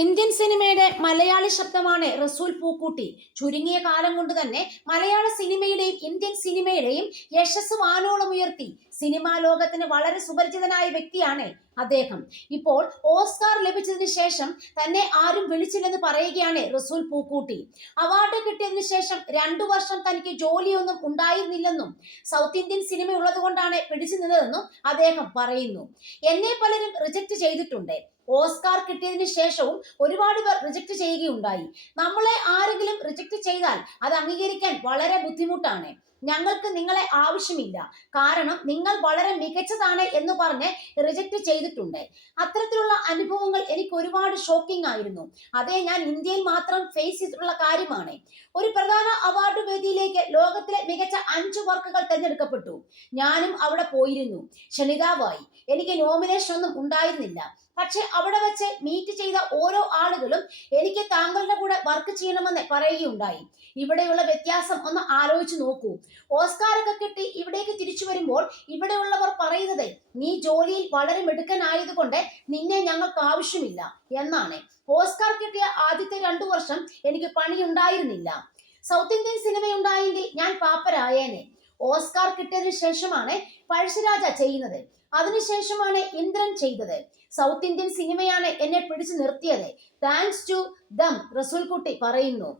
Indian സിനിമയുടെ മലയാളി ശബ്ദമാണ് റസൂൽ പൂക്കൂട്ടി. ചുരുങ്ങിയ കാലം കൊണ്ട് തന്നെ മലയാള സിനിമയുടെയും ഇന്ത്യൻ സിനിമയുടെയും യശസ് വാനോളം ഉയർത്തി. സിനിമാ ലോകത്തിന് വളരെ സുപരിചിതനായ വ്യക്തിയാണ് അദ്ദേഹം. ഇപ്പോൾ ഓസ്കാർ ലഭിച്ചതിന് ശേഷം തന്നെ ആരും വിളിച്ചില്ലെന്ന് പറയുകയാണ് റസൂൽ പൂക്കൂട്ടി. അവാർഡ് കിട്ടിയതിനു ശേഷം രണ്ടു വർഷം തനിക്ക് ജോലിയൊന്നും ഉണ്ടായിരുന്നില്ലെന്നും സൗത്ത് ഇന്ത്യൻ സിനിമ ഉള്ളതുകൊണ്ടാണ് പിടിച്ചു നിന്നതെന്നും അദ്ദേഹം പറയുന്നു. എന്നെ പലരും റിജക്ട് ചെയ്തിട്ടുണ്ട്. ഓസ്കാർ കിട്ടിയതിന് ശേഷവും ഒരുപാട് പേർ റിജക്ട് ചെയ്യുകയുണ്ടായി. നമ്മളെ ആരെങ്കിലും റിജക്ട് ചെയ്താൽ അത് അംഗീകരിക്കാൻ വളരെ ബുദ്ധിമുട്ടാണ്. ഞങ്ങൾക്ക് നിങ്ങളെ ആവശ്യമില്ല. കാരണം നിങ്ങൾ വളരെ മികച്ചതാണ് എന്ന് പറഞ്ഞ് റിജക്റ്റ് ചെയ്തിട്ടുണ്ട്. അത്തരത്തിലുള്ള അനുഭവങ്ങൾ എനിക്ക് ഒരുപാട് ഷോക്കിംഗ് ആയിരുന്നു. അതേ ഞാൻ ഇന്ത്യയിൽ മാത്രം ഫേസ് ചെയ്തിട്ടുള്ള കാര്യമാണ്. ഒരു പ്രധാന അവാർഡ് വേദിയിലേക്ക് ലോകത്തിലെ മികച്ച അഞ്ച് വർക്കുകൾ തിരഞ്ഞെടുക്കപ്പെട്ടു. ഞാനും അവിടെ പോയിരുന്നു. ക്ഷണിതാവായി എനിക്ക് നോമിനേഷൻ ഒന്നും ഉണ്ടായിരുന്നില്ല. പക്ഷെ അവിടെ വെച്ച് മീറ്റ് ചെയ്ത ഓരോ ആളുകളും എനിക്ക് താങ്കളുടെ കൂടെ വർക്ക് ചെയ്യണമെന്ന് പറയുകയുണ്ടായി. ഇവിടെയുള്ള വ്യത്യാസം ഒന്ന് ആലോചിച്ച് നോക്കൂ. ഓസ്കാറൊക്കെ കിട്ടി ഇവിടേക്ക് വരുമ്പോൾ ഇവിടെയുള്ളവർ പറയുന്നത് നീ ജോലിയിൽ വളരെ മിടുക്കനായതുകൊണ്ട് നിന്നെ ഞങ്ങൾക്ക് ആവശ്യമില്ല എന്നാണ്. ഓസ്കാർ കിട്ടിയ ആദ്യത്തെ രണ്ടു വർഷം എനിക്ക് പണിയുണ്ടായിരുന്നില്ല. സൗത്ത് ഇന്ത്യൻ സിനിമ സിനിമയുണ്ടായെങ്കിൽ ഞാൻ പാപ്പരായേനെ. ഓസ്കാർ കിട്ടിയതിനു ശേഷമാണ് പഴശ്ശിരാജ ചെയ്യുന്നത്. അതിനുശേഷമാണ് ഇന്ദ്രൻ ചെയ്തത്. സൗത്ത് ഇന്ത്യൻ സിനിമയാണ് എന്നെ പിടിച്ചു നിർത്തിയത്. താങ്ക്സ് ടു ദം റസൂൽ കുട്ടി പറയുന്നു.